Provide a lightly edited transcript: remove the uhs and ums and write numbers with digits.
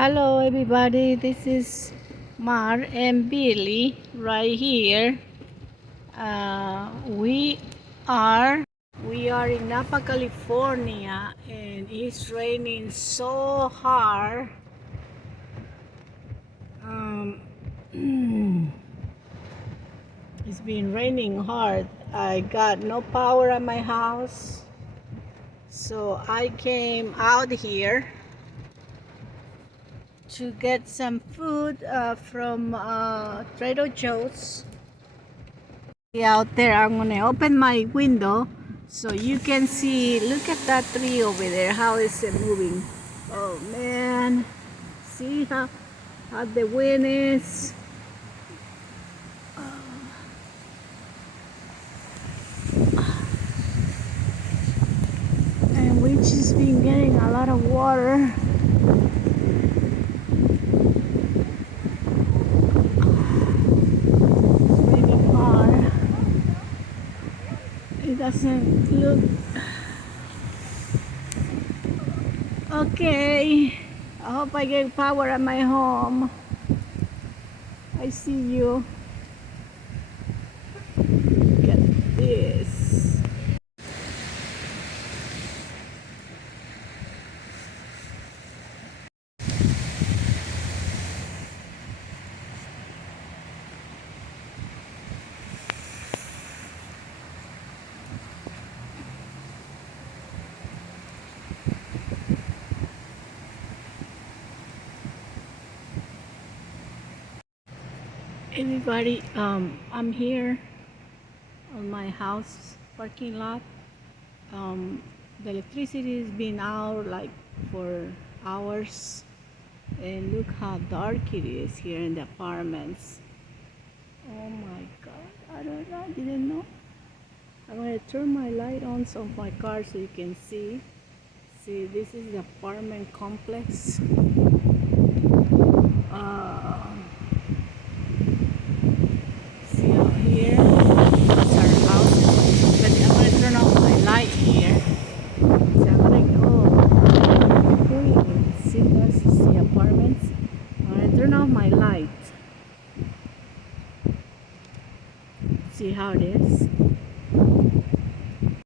Hello everybody, this is Mar and Billy right here. We are in Napa, California, and it's raining so hard. Um, it's been raining hard. I got no power at my house, so I came out here to get some food from Trader Joe's. Out there, I'm gonna open my window so you can see. Look at that tree over there. How is it moving? Oh man, see how the wind is. And we just been getting a lot of water. Raining hard. It doesn't look okay. I hope I get power at my home. I see you. Look at this. Everybody, I'm here on my house parking lot. The electricity has been out like for hours, and look how dark it is here in the apartments. Oh my god, I don't know, I didn't know. I'm gonna turn my light on of my car so you can see. See, this is the apartment complex. See out here, it's our house. But I'm gonna turn off my light here. So I'm gonna see, guys, you see apartments. I'm gonna turn off my light. See how it is.